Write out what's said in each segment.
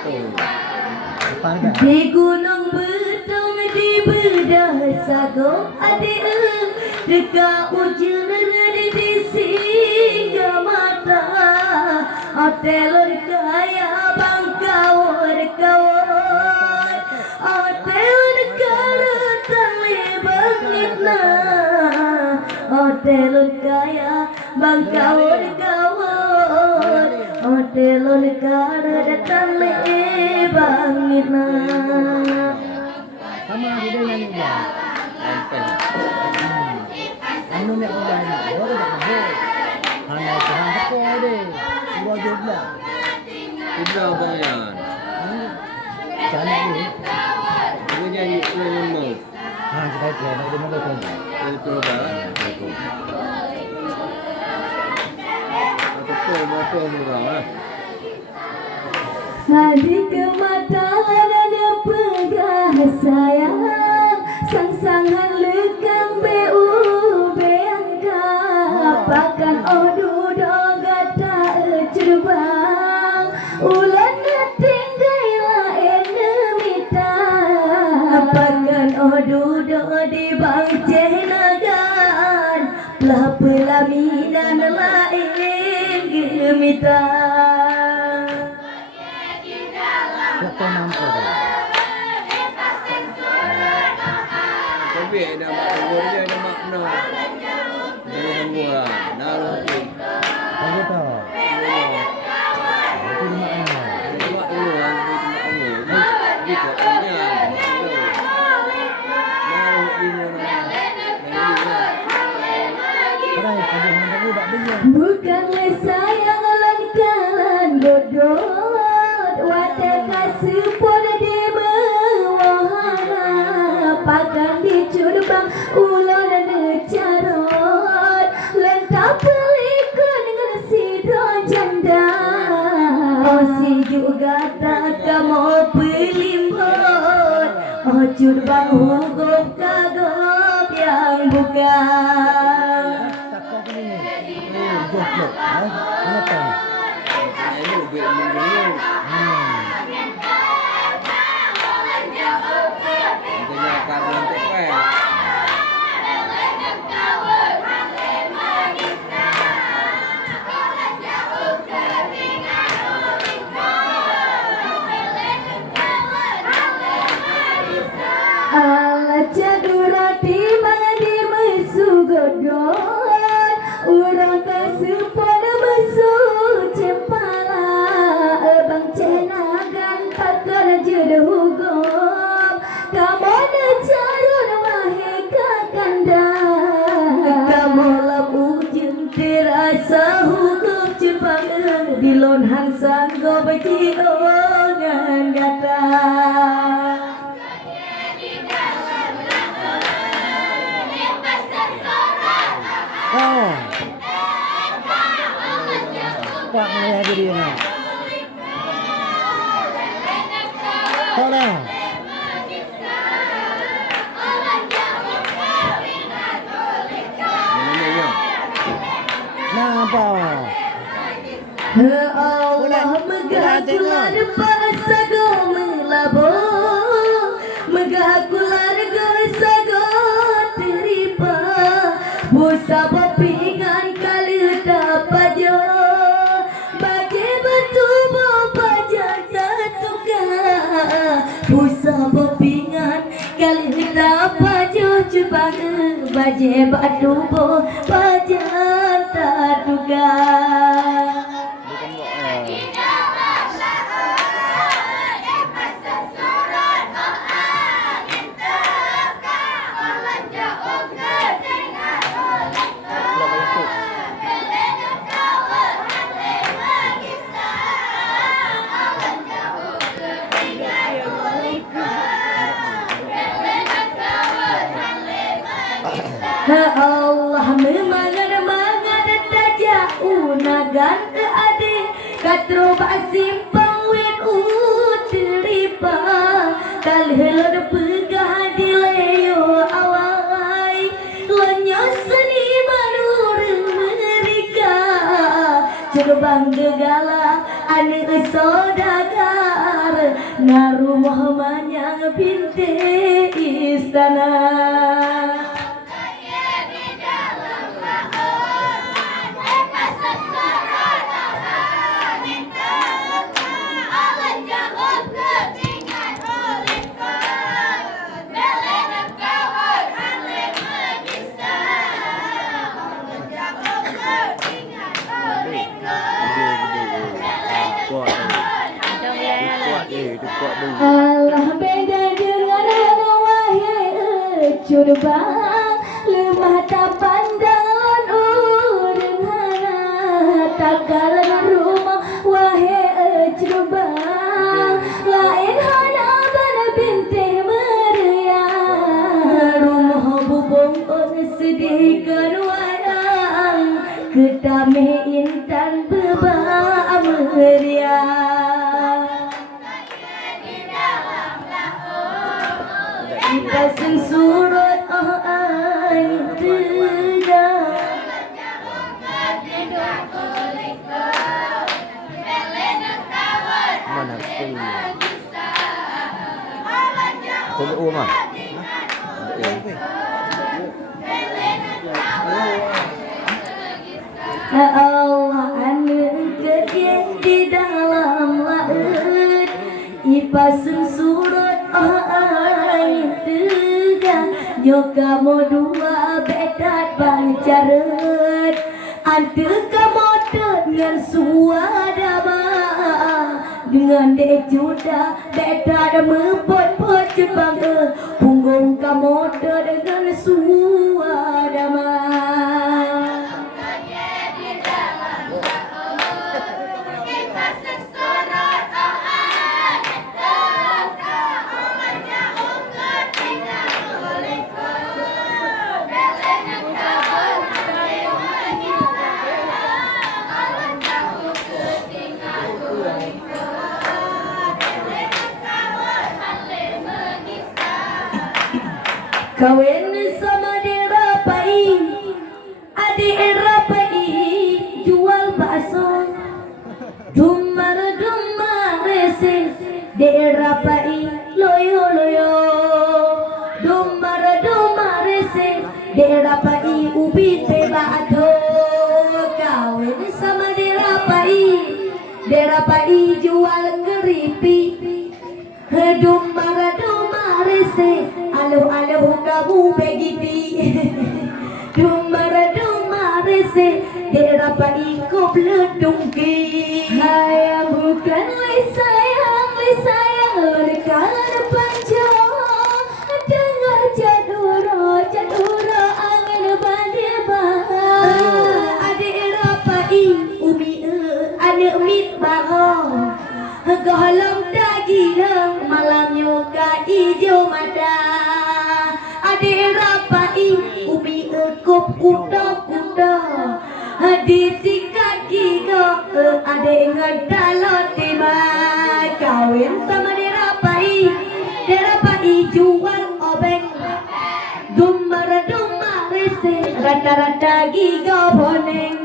Di gunung betung di bedah sago adik dekat ujung di singgah mata hotel kaya bangkawar kawar hotel dekat lebangitna hotel kaya bangkawar kawar hotel dekat lebangitna. Sama dia nyanyi dia. Anu nak buat ni, baru dah tahu. Hanya serang aku ada. Dua juga. Tiga bayan. Sana ni. Dia nyanyi number. Kita play nak dia nak play. Dari program. Apa murah. Adik ke mata ada pegah sayang sang-sangan lekang beu beangka pakan odu dogata cerbang ulan tinggal enemita pakan odu do di bangceh nagan lah pelaminan lain gemita. Siapa nampak dia? Tapi ada makna dia ada makna. Dia tunggu lah. Dah lagi. Aku tahu. Itu di mana? Mak dulu lah. Dia cakapnya. Bukanlah sayang langkalan godot wate kasih pada di bawahana pakan di curbang ulo dan carot lentap pelikun dengan si janda oh si juga tak kamu pelimpot oh curbang hukum kagop yang bukan. Kenapa? Ini duit minggu. Dia akan lantik pay. Ala cadura timang di mesugodon urang kesempon mesu cepala bang cenagan pakar jedhugom kamu carun wahe kakanda kamu lamu jeung terasa hukum cepang di lonhan sanggo bejiongan gata. Oh. Pak melihat dia ni. Kau dah. Nampak. Allah megah kular pasago melabo megah kular sago teripa busa bopingan kali dapajo bagi batu baja jatuka busa bopingan kali dapajo cubang baje batu baja tatuka. Allah memangan tajak unagan adik katro basimpang win utelipa kalhelod pegah di leo awai lenyo seni manureng mereka curbang gegala ane saudagar na rumah manyang binti istana. Allah beda dengan wahai curbang lemah tak pandang urang hana takalan rumah wahai curbang lain hana bana bintih meriah rumah bubong sedih wayang ketamih intan beba meriah. Ipasin surat ayat tidak Mana pun. Tunggu rumah. Allah anu kerja di dalam laut ipasin surat ayat tiga nyoka mo dua bedat bang carut ante kamu dengan suadama dengan dek juda bedat mepot-pot bang punggung kamu dengan suadama. Kawin sama dirapai, adik rapai jual bakso, dumar reses, dirapai loyo loyo, dumar reses, dirapai ubi tebado. Kawin sama dirapai jual keripik, dumar reses. Alo kamu begiti dumar se derapai ko bledungki hayang bukan le sayang lekan panjang dengar jaduro angin badai bah adik rapai umi adik mit bangong galang daging malam nyoka ijo mata adik rapai umi kup kuda di sikat giga adik ngedalot tiba kawin sama derapai jual obeng dumar rese rata-rata giga boneng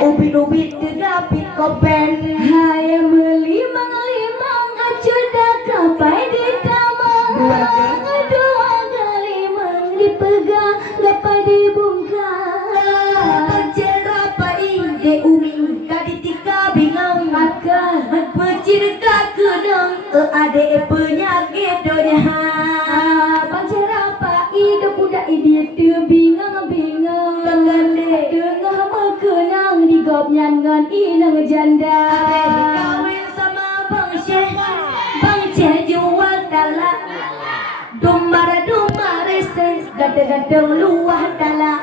ubin tegapit kopen hai melimang acudah kapai di tamang dua galimang dipegang gapa dibungkam pancerapai de umi kaditika bingang makan pecir kakenang ade penyakit donya pancerapai de budak dia bingang pengande tengah makenang digop nyangan inang janda kawin sama bang Syekh jual talak dumar ses gade luah talak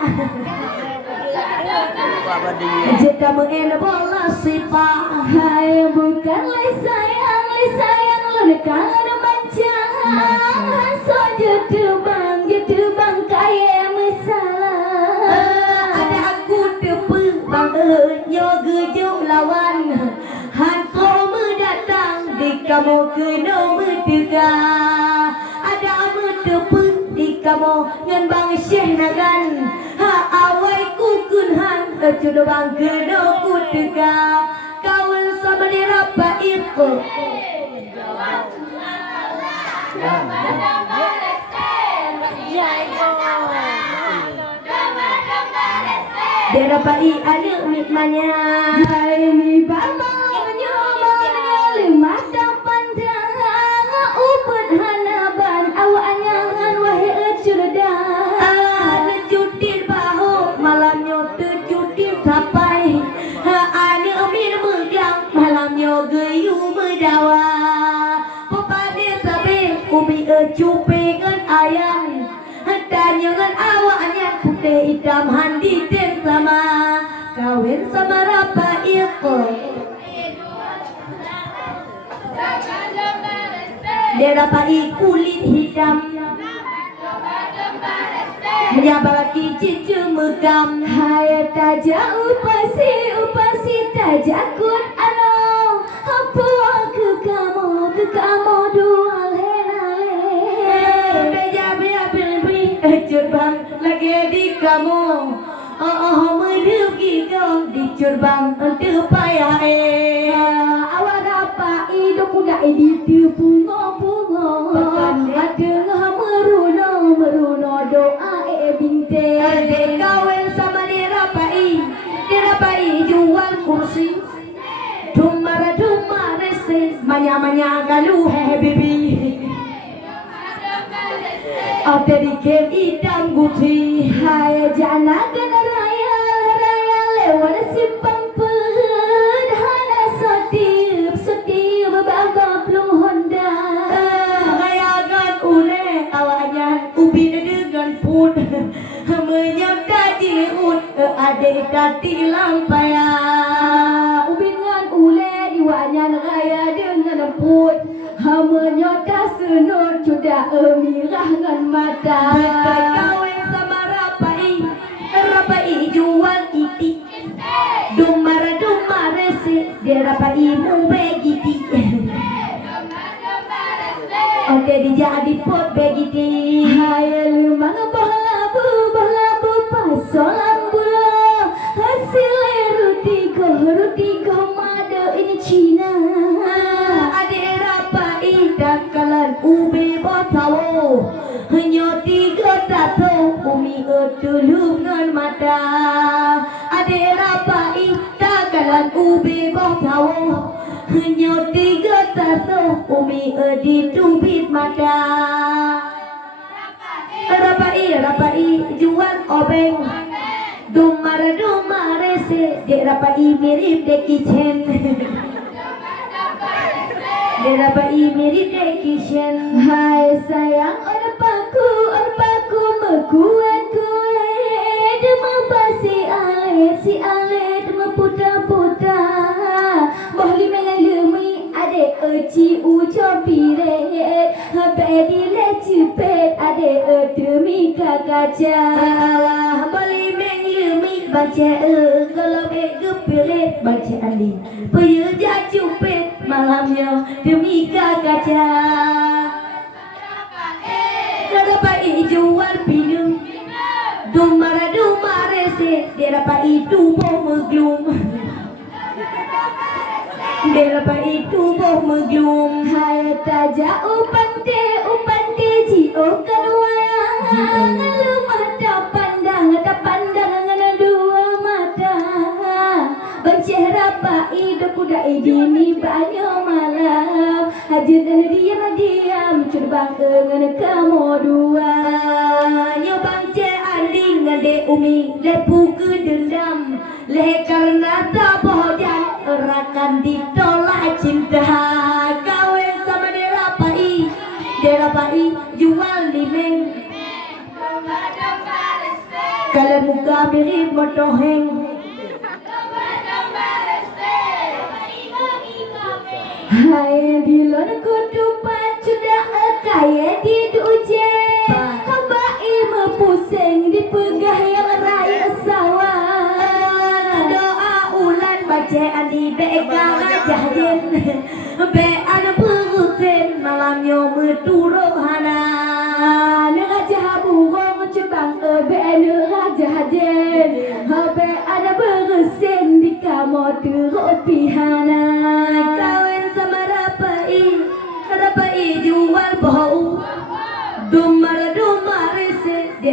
jika mengen bola sifat hai bukan le sayang lekan mancang so jutubang kaya masalah ada aku tepung bang nyogejuk lawan hantu mendatang di kamu kena mentegak ada tepung di kamu ngan bang Syekh nagan awai kukun han jodoh bang kena ku tegak kawan sama dirapai Derapai ada mitmanya hai mi bama nyoba lemah pandang upet hanaban awaknya wahai cerdas ada cutir bahu malamnya tercutir tapai ada min merdang malamnya geyu berdawa pepade sabe umi cupe ngan ayam tanya ngan awaknya putih hitam handi ten sama kawin sama rapa iko dia rapai kulit hitam menyabaki cicu megam hai taja upasi tajakut ano apa ke kamu dua lele beja curbang lagi di kamu menugi dong di curbang untuk payah awak apa hidup kuda di bunga ada meruno doa binte kawin sama dirapai jual kursi dumara se manya galuh bibi Abderikem idam guti hai jana gana raya lewat simpang pedhana setiap baba belum honda rayagan ule awaknya ubi dengan put menyamda diut ade tati lampaya ubi dengan ule diwanya raya dengan put menyota senur sudah mirah ngan mata kawin sama rapai jual iti dumara se dia rapai mu begiti oke dijadi pot begiti hai lumang balabu pasolan bula hasil ruti ko mada ini Cina dan kalan ube botawo hanya tiga tato umi dulu ngan mata ade rapai tak kalan ube botawo hanya tiga tato umi di tubit mata rapai jual obeng dumare se de rapai mirip de kitchen derapai mirip dekisyen hai sayang orpaku mekuat dema pasi si alet meputa bohli mengalumi ade eci uco piret habedi lecipet ade demi kakaca bohli mengalumi baca kalau gepiret baca andi peyeja cupet malamnya demi kaca derapai jual pidung dumare se derapai tubuh meglum hai taja upante ji okan ngalum ada pandang ngana dua mata Bencera pai kuda idini banyak malam hadir dan diam curbang dengan kamu dua nyobang anding ngade umi lepu ke dendam leh karena tak bohjan rakan ditolak cinta kawin sama derapai jual limeng kalian muka mirip motoheng hai dilon kutupat sudah kaya di duje hambai mepusing di pegah yang raya sawah doa ulan bacaan di begal jahden bean berutin malamnya meturo hana nerajah burung cebang bean jahden bean berusin di kamar teruk pihana kawin sama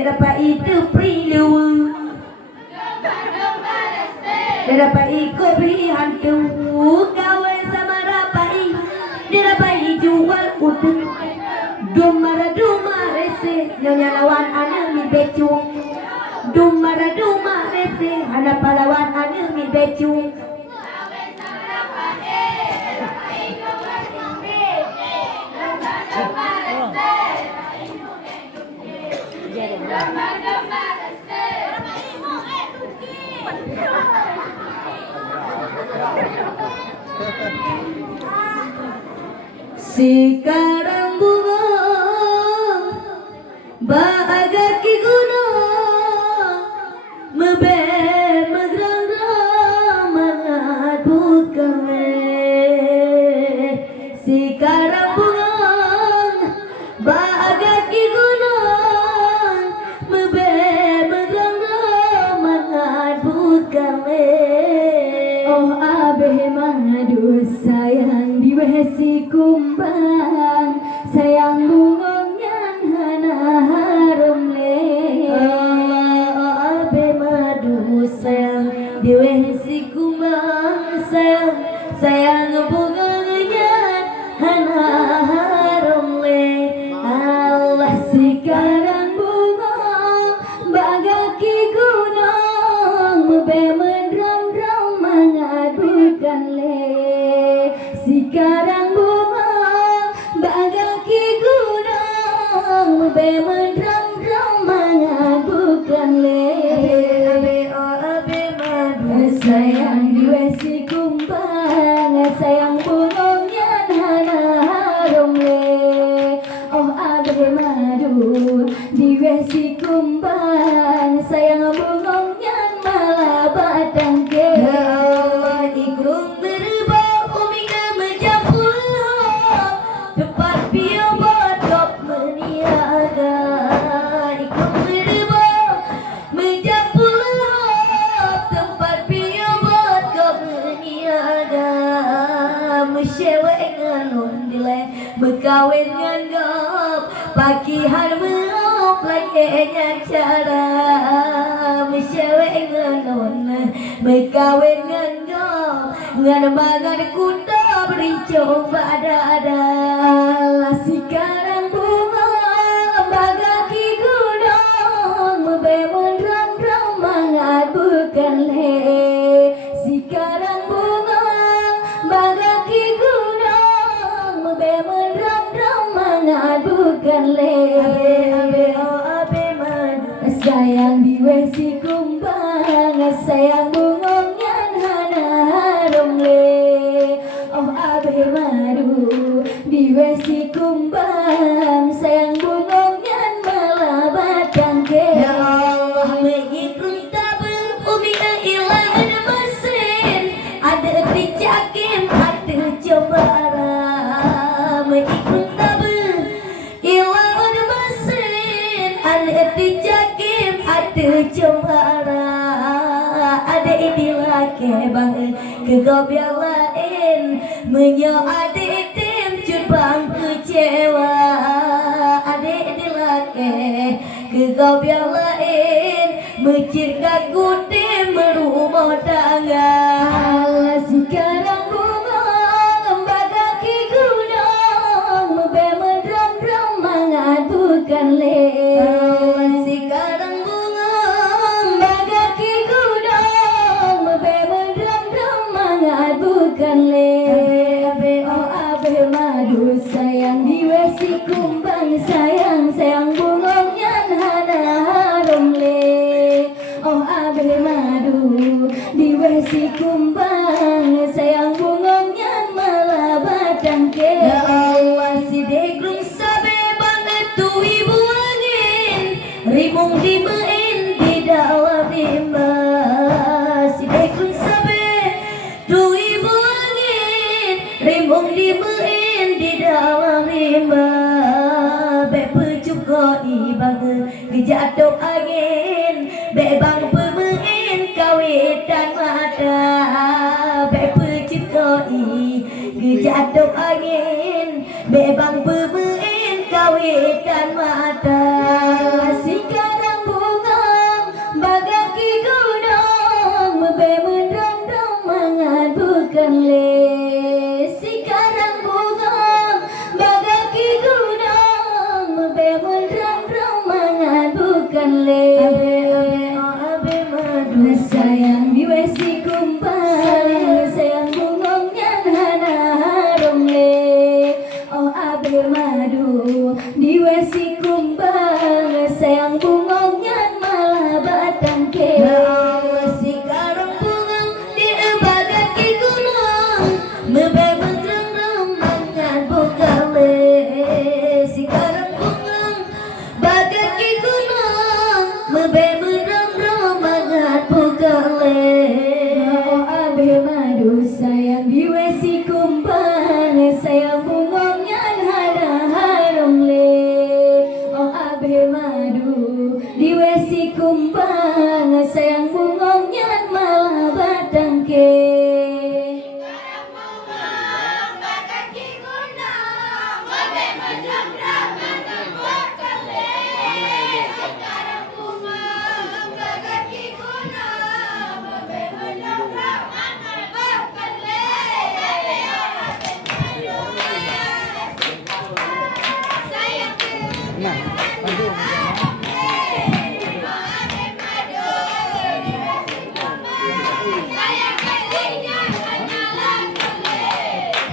dapat itu perilu. Dia dapat ikut beri hantu. Kawan sama rapai. Dia dapat dijual udut. Dumara rese. Nyonya lawan anak mi becung. Dumara rese. Anak pahlawan anak mi becung. Sekarang bunga bagaki gunung mebe megrang mangat bukan sekarang bunga bagaki gunung mebe megrang mangat bukan oh abe madu sayang diwesi kumbang sayang bungongnya hana harum le abe madu sayang diwesi kumbang sayang bungongnya hana harum le Allah sekarang bunga bagaki gunung mebe mendram-dram mengadukan le sekarang bunga bagaki gunung mebe mendram-dram mengadukan le sayang diwesi kumbang sayang bungongnya hana harum le oh abe madu diwesi kumbang sayang bungongnya malah batang ke ikrum berbau umina menjapul tepat piau bodop meniaga ikrum berbau menjapul tempat piau bodop meniaga mesyewek nganun dile bekawin nganggap pakihan meop lagi cara mesyewek nganun bekawin nganggap ngan magan kuda berincong badada sekarang bunga bagaki gunung mebe mendram-dram mangat bukan le sekarang bunga bagaki gunung mebe mendram-dram mangat bukan le abe madu sayang diwesi kumbang sayang bungongnya hana harum le oh abe madu diwesi kumbang sayang bungongnya malah batang ke ya Allah mengikut tabel umina ilang mesin ada dicakim ada combara mengikut tabel ilang mesin ada dicakim ada combara ada inilah kebang kegobiang lain menyo adik tim curbang kecewa adik dilake kegobiang lain mencirkan kutim merumah tangga sekarang bunga bagaki gunung mebe mendram-dram mengadukan le sekarang bunga bagaki gunung mebe mendram-dram mengadukan le oh abe madu sayang diwesi kumbang sayang bungongnya hana harum le oh abe madu diwesi kumbang sayang bungongnya malah batang ke ya Allah si degrung sabe banget tu ibu angin rimung dimein di dalam rimba si degrung sabe tu ibu angin rimung dimein di dalam rimba pecukoi bang kejatuh angin bebang pemein kawitan mata pecukoi kejatuh angin bebang pemein kawitan mata sekarang bukan le. Sekarang bukan bagaki gunung, bebel ram-ramangan bukan le. Abe madu sayang diwesi kumbang, sayang bungongnya hana harong le. Oh abe madu diwesi kumbang, sayang bungongnya malah batang ke. Sekarang bungang di bagaki gunung, bebel ram-ramangan bukan le. Sekarang bungang bagaki gunung, bebel ram-ramangan bukan le. Oh abe madu sayang diwesi kumbang, sayang bungongnya hana harong le. Oh abe madu diwesi kumbang, sayang bungongnya malah batang ke. Nah, aduh.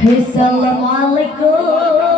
Assalamualaikum.